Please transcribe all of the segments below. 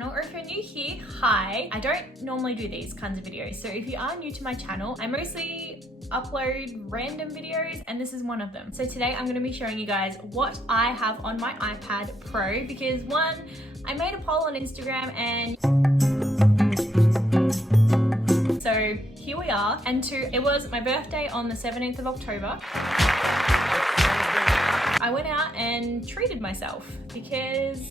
channel, or if you're new here, hi. I don't normally do these kinds of videos, so if you are new to my channel, I mostly upload random videos and this is one of them. So today I'm going to be showing you guys what I have on my iPad Pro because one, I made a poll on Instagram and so here we are, and two, it was my birthday on the 17th of October. I went out and treated myself because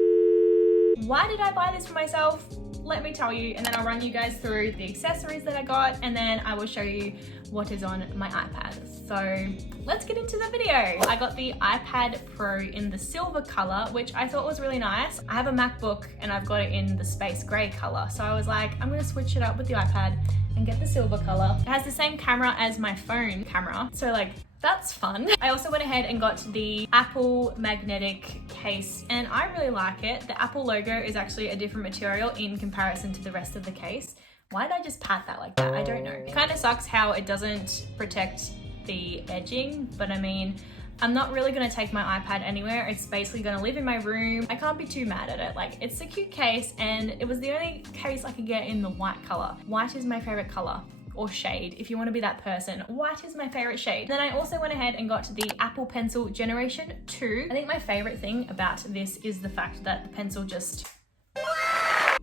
why did I buy this for myself? Let me tell you, and then I'll run you guys through the accessories that I got, and then I will show you what is on my iPad. So let's get into the video. I got the iPad Pro in the silver color, which I thought was really nice. I have a MacBook and I've got it in the space gray color. So I was like, I'm gonna switch it up with the iPad and get the silver color. It has the same camera as my phone camera. So like, that's fun. I also went ahead and got the Apple magnetic case and I really like it. The Apple logo is actually a different material in comparison to the rest of the case. Why did I just pat that like that? I don't know. It kind of sucks how it doesn't protect the edging, but I mean, I'm not really gonna take my iPad anywhere. It's basically gonna live in my room. I can't be too mad at it. Like, it's a cute case and it was the only case I could get in the white color. White is my favorite color. Or shade, if you want to be that person. White is my favorite shade. Then I also went ahead and got the Apple Pencil Generation 2. I think my favorite thing about this is the fact that the pencil just...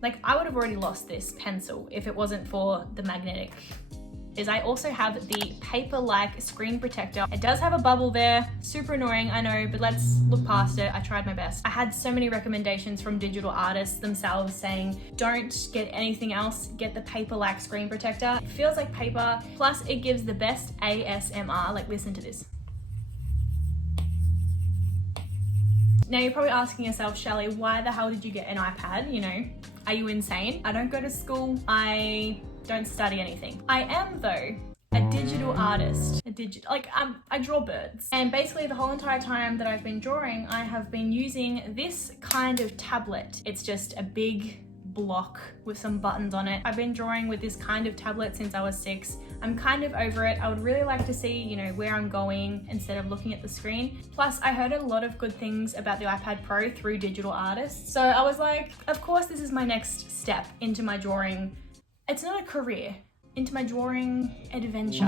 like, I would have already lost this pencil if it wasn't for the magnetic. I also have the paper-like screen protector. It does have a bubble there, super annoying, I know, but let's look past it. I tried my best. I had so many recommendations from digital artists themselves saying, don't get anything else, get the paper-like screen protector. It feels like paper, plus it gives the best ASMR, like listen to this. Now you're probably asking yourself, Shelly, why the hell did you get an iPad? You know, are you insane? I don't go to school, I don't study anything. I am though a digital artist. I draw birds. And basically the whole entire time that I've been drawing, I have been using this kind of tablet. It's just a big block with some buttons on it. I've been drawing with this kind of tablet since I was 6. I'm kind of over it. I would really like to see, you know, where I'm going instead of looking at the screen. Plus, I heard a lot of good things about the iPad Pro through digital artists. So I was like, of course, this is my next step into my drawing. It's not a career, into my drawing adventure.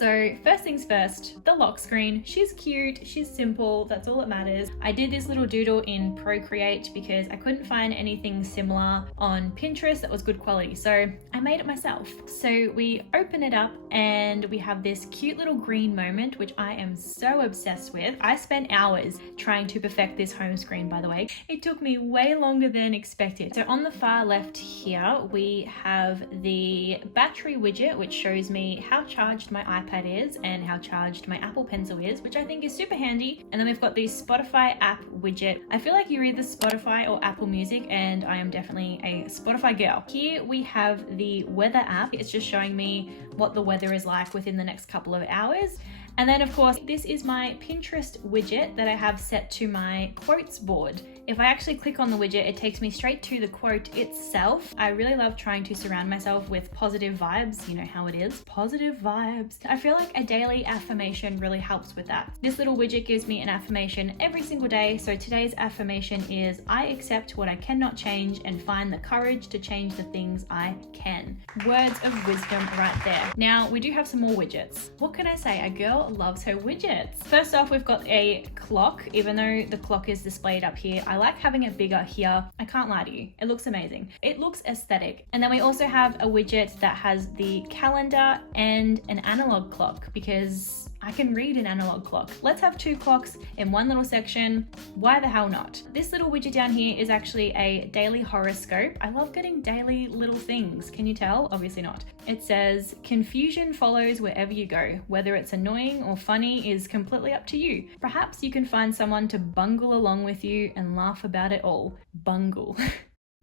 So first things first, the lock screen. She's cute, she's simple, that's all that matters. I did this little doodle in Procreate because I couldn't find anything similar on Pinterest that was good quality, so I made it myself. So we open it up and we have this cute little green moment, which I am so obsessed with. I spent hours trying to perfect this home screen, by the way. It took me way longer than expected. So on the far left here, we have the battery widget, which shows me how charged my iPad is and how charged my Apple Pencil is, which I think is super handy. And then we've got the Spotify app widget. I feel like you're either Spotify or Apple Music, and I am definitely a Spotify girl. Here we have the weather app. It's just showing me what the weather is like within the next couple of hours. And then of course, this is my Pinterest widget that I have set to my quotes board. If I actually click on the widget, it takes me straight to the quote itself. I really love trying to surround myself with positive vibes. You know how it is, positive vibes. I feel like a daily affirmation really helps with that. This little widget gives me an affirmation every single day. So today's affirmation is, I accept what I cannot change and find the courage to change the things I can. Words of wisdom right there. Now we do have some more widgets. What can I say? A girl loves her widgets. First off, we've got a clock. Even though the clock is displayed up here, I like having it bigger here. I can't lie to you, it looks amazing. It looks aesthetic. And then we also have a widget that has the calendar and an analog clock because I can read an analog clock. Let's have 2 clocks in one little section. Why the hell not? This little widget down here is actually a daily horoscope. I love getting daily little things. Can you tell? Obviously not. It says, confusion follows wherever you go. Whether it's annoying or funny is completely up to you. Perhaps you can find someone to bungle along with you and laugh about it all. Bungle.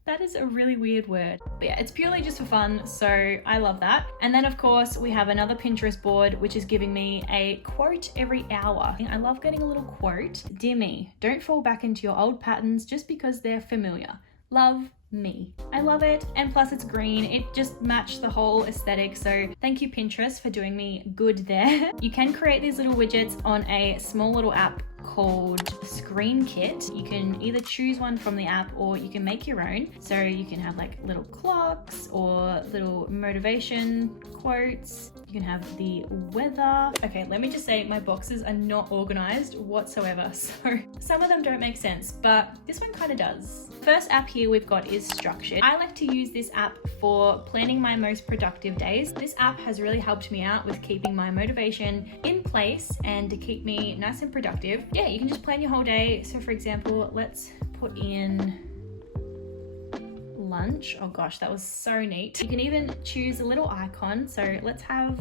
That is a really weird word. But yeah, it's purely just for fun, so I love that. And then of course, we have another Pinterest board, which is giving me a quote every hour. I love getting a little quote. Dear me, don't fall back into your old patterns just because they're familiar. Love, me. I love it, and plus it's green. It just matched the whole aesthetic, so thank you Pinterest for doing me good there. You can create these little widgets on a small little app called Screen Kit. You can either choose one from the app or you can make your own. So you can have like little clocks or little motivation quotes. You can have the weather. Okay, let me just say my boxes are not organized whatsoever. So some of them don't make sense, but this one kind of does. First app here we've got is Structured. I like to use this app for planning my most productive days. This app has really helped me out with keeping my motivation in place and to keep me nice and productive. Yeah, you can just plan your whole day. So for example, let's put in lunch. Oh gosh, that was so neat. You can even choose a little icon. So let's have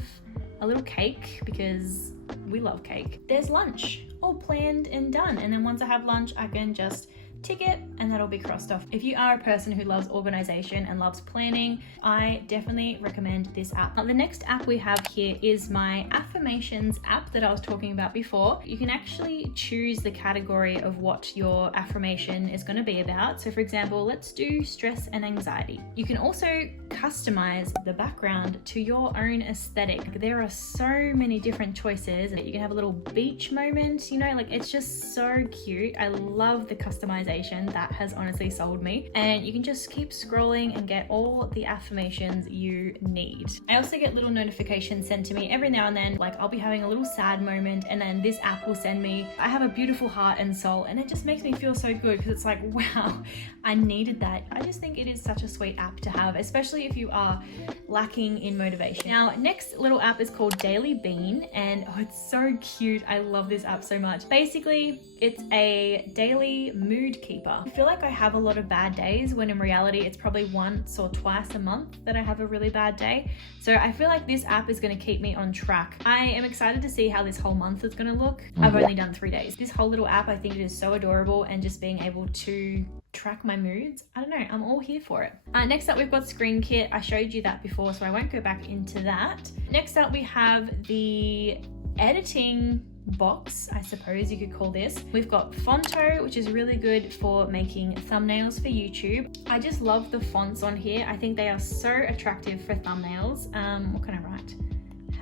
a little cake because we love cake. There's lunch, all planned and done. And then once I have lunch, I can just tick it and that'll be crossed off. If you are a person who loves organization and loves planning, I definitely recommend this app. The next app we have here is my affirmations app that I was talking about before. You can actually choose the category of what your affirmation is going to be about. So for example, let's do stress and anxiety. You can also customize the background to your own aesthetic. There are so many different choices. You can have a little beach moment, you know, like it's just so cute. I love the customization. That has honestly sold me. And you can just keep scrolling and get all the affirmations you need. I also get little notifications sent to me every now and then, like I'll be having a little sad moment and then this app will send me, I have a beautiful heart and soul, and it just makes me feel so good because it's like, wow, I needed that. I just think it is such a sweet app to have, especially if you are lacking in motivation. Now, next little app is called Daily Bean, and oh, it's so cute. I love this app so much. Basically, it's a daily mood keeper. I feel like I have a lot of bad days when in reality it's probably once or twice a month that I have a really bad day. So I feel like this app is going to keep me on track. I am excited to see how this whole month is going to look. I've only done 3 days. This whole little app, I think it is so adorable, and just being able to track my moods, I don't know, I'm all here for it. Next up we've got Screen Kit. I showed you that before, so I won't go back into that. Next up we have the editing box, I suppose you could call this. We've got Fonto, which is really good for making thumbnails for YouTube. I just love the fonts on here. I think they are so attractive for thumbnails. What can I write?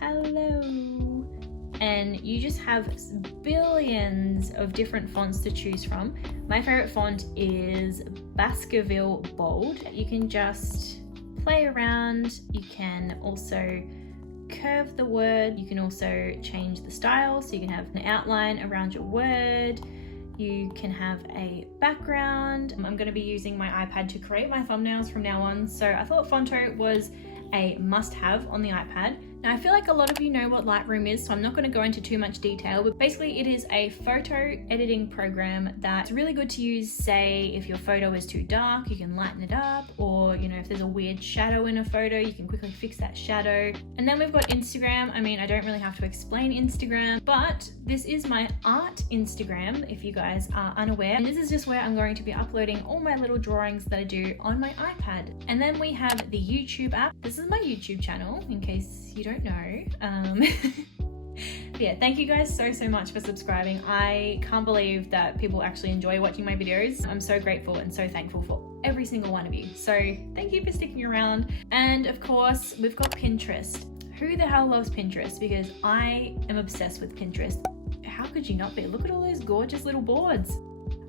Hello. And you just have billions of different fonts to choose from. My favorite font is Baskerville Bold. You can just play around. You can also curve the word. You can also change the style, so you can have an outline around your word. You can have a background. I'm going to be using my iPad to create my thumbnails from now on, so I thought Fonto was a must-have on the iPad. Now, I feel like a lot of you know what Lightroom is, so I'm not going to go into too much detail, but basically it is a photo editing program that's really good to use, say, if your photo is too dark, you can lighten it up, or, you know, if there's a weird shadow in a photo, you can quickly fix that shadow. And then we've got Instagram. I mean, I don't really have to explain Instagram, but this is my art Instagram, if you guys are unaware. And this is just where I'm going to be uploading all my little drawings that I do on my iPad. And then we have the YouTube app. This is my YouTube channel, in case you don't know. Yeah, thank you guys so much for subscribing. I can't believe that people actually enjoy watching my videos. I'm so grateful and so thankful for every single one of you. So thank you for sticking around. And of course, we've got Pinterest. Who the hell loves Pinterest? Because I am obsessed with Pinterest. How could you not be? Look at all those gorgeous little boards.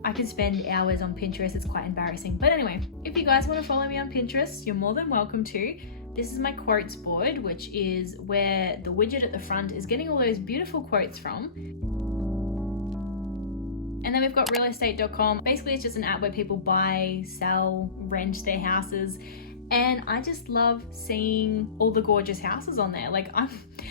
I could spend hours on Pinterest. It's quite embarrassing. But anyway, if you guys want to follow me on Pinterest, you're more than welcome to. This is my quotes board, which is where the widget at the front is getting all those beautiful quotes from. And then we've got realestate.com. Basically, it's just an app where people buy, sell, rent their houses. And I just love seeing all the gorgeous houses on there. Like,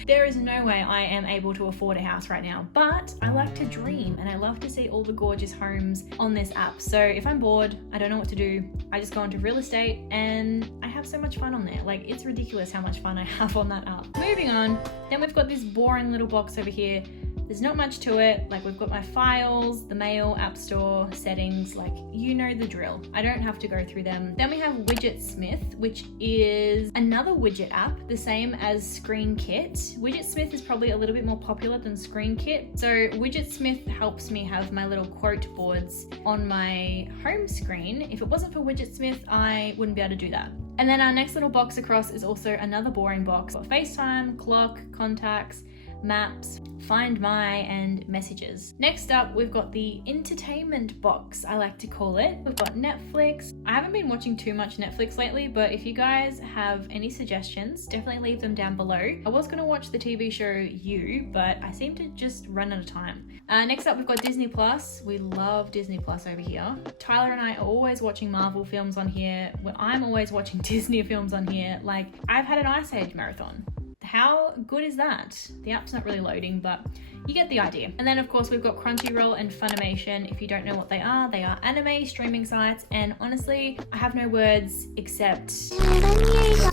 there is no way I am able to afford a house right now, but I like to dream and I love to see all the gorgeous homes on this app. So if I'm bored, I don't know what to do, I just go into real estate and I have so much fun on there. Like, it's ridiculous how much fun I have on that app. Moving on, then we've got this boring little box over here. There's not much to it. Like, we've got my files, the mail, app store, settings, like, you know the drill. I don't have to go through them. Then we have Widgetsmith, which is another widget app, the same as Screen Kit. Widgetsmith is probably a little bit more popular than Screen Kit. So Widgetsmith helps me have my little quote boards on my home screen. If it wasn't for Widgetsmith, I wouldn't be able to do that. And then our next little box across is also another boring box. FaceTime, clock, contacts, maps, Find My, and messages. Next up, we've got the entertainment box, I like to call it. We've got Netflix. I haven't been watching too much Netflix lately, but if you guys have any suggestions, definitely leave them down below. I was going to watch the TV show You, but I seem to just run out of time. Next up, we've got Disney Plus. We love Disney Plus over here. Tyler and I are always watching Marvel films on here. I'm always watching Disney films on here. Like, I've had an Ice Age marathon. How good is that? The app's not really loading, but you get the idea. And then of course we've got Crunchyroll and Funimation. If you don't know what they are anime streaming sites, and honestly, I have no words except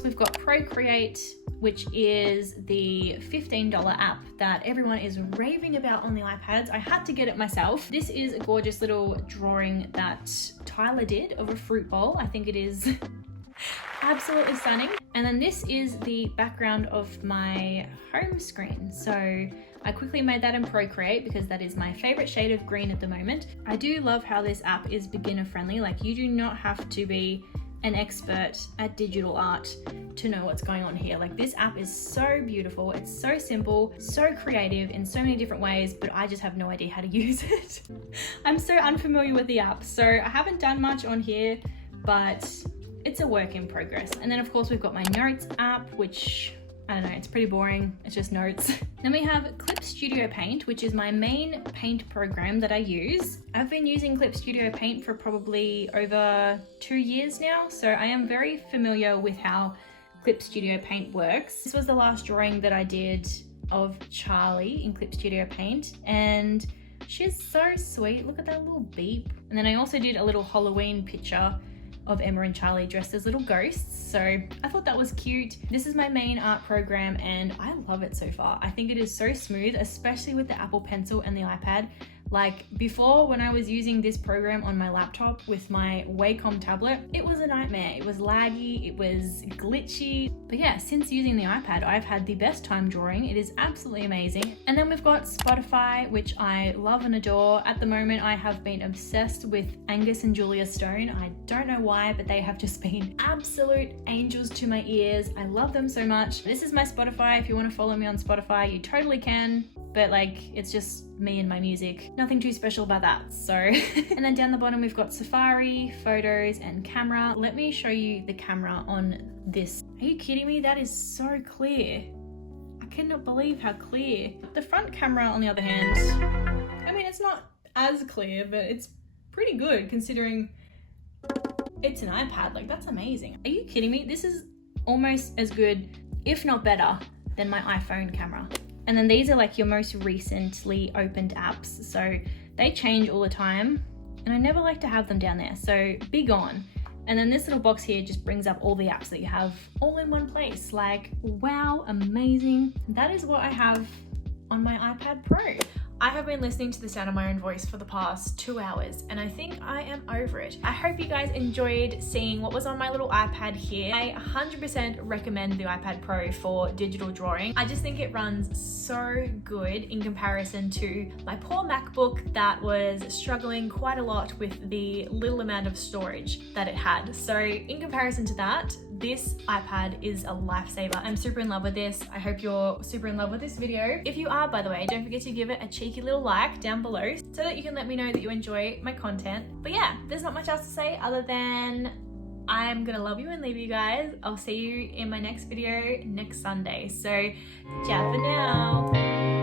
we've got Procreate, which is the $15 app that everyone is raving about on the iPads. I had to get it myself. This is a gorgeous little drawing that Tyler did of a fruit bowl. I think it is absolutely stunning. And then this is the background of my home screen. So I quickly made that in Procreate because that is my favorite shade of green at the moment. I do love how this app is beginner friendly. Like, you do not have to be an expert at digital art to know what's going on here. Like, this app is so beautiful. It's so simple, so creative in so many different ways, but I just have no idea how to use it. I'm so unfamiliar with the app. So I haven't done much on here, but it's a work in progress. And then of course we've got my notes app, which I don't know, it's pretty boring. It's just notes. Then we have Clip Studio Paint, which is my main paint program that I use. I've been using Clip Studio Paint for probably over 2 years now, so I am very familiar with how Clip Studio Paint works. This was the last drawing that I did of Charli in Clip Studio Paint, and she's so sweet. Look at that little beep. And then I also did a little Halloween picture of Emma and Charli dressed as little ghosts, so I thought that was cute. This is my main art program and I love it so far. I think it is so smooth, especially with the Apple Pencil and the iPad. Like, before, when I was using this program on my laptop with my Wacom tablet, it was a nightmare. It was laggy, it was glitchy. But yeah, since using the iPad, I've had the best time drawing. It is absolutely amazing. And then we've got Spotify, which I love and adore. At the moment, I have been obsessed with Angus and Julia Stone. I don't know why, but they have just been absolute angels to my ears. I love them so much. This is my Spotify. If you want to follow me on Spotify, you totally can. But like, it's just me and my music. Nothing too special about that, so. And then down the bottom, we've got Safari, Photos, and Camera. Let me show you the camera on this. Are you kidding me? That is so clear. I cannot believe how clear. The front camera, on the other hand, I mean, it's not as clear, but it's pretty good considering it's an iPad. Like, that's amazing. Are you kidding me? This is almost as good, if not better, than my iPhone camera. And then these are like your most recently opened apps. So they change all the time and I never like to have them down there. So be gone. And then this little box here just brings up all the apps that you have all in one place. Like, wow, amazing. That is what I have on my iPad Pro. I have been listening to the sound of my own voice for the past 2 hours and I think I am over it. I hope you guys enjoyed seeing what was on my little iPad here. I 100% recommend the iPad Pro for digital drawing. I just think it runs so good in comparison to my poor MacBook that was struggling quite a lot with the little amount of storage that it had. So in comparison to that, this iPad is a lifesaver. I'm super in love with this. I hope you're super in love with this video. If you are, by the way, don't forget to give it a cheeky little like down below so that you can let me know that you enjoy my content. But yeah, there's not much else to say other than I'm gonna love you and leave you guys. I'll see you in my next video next Sunday. So ciao for now.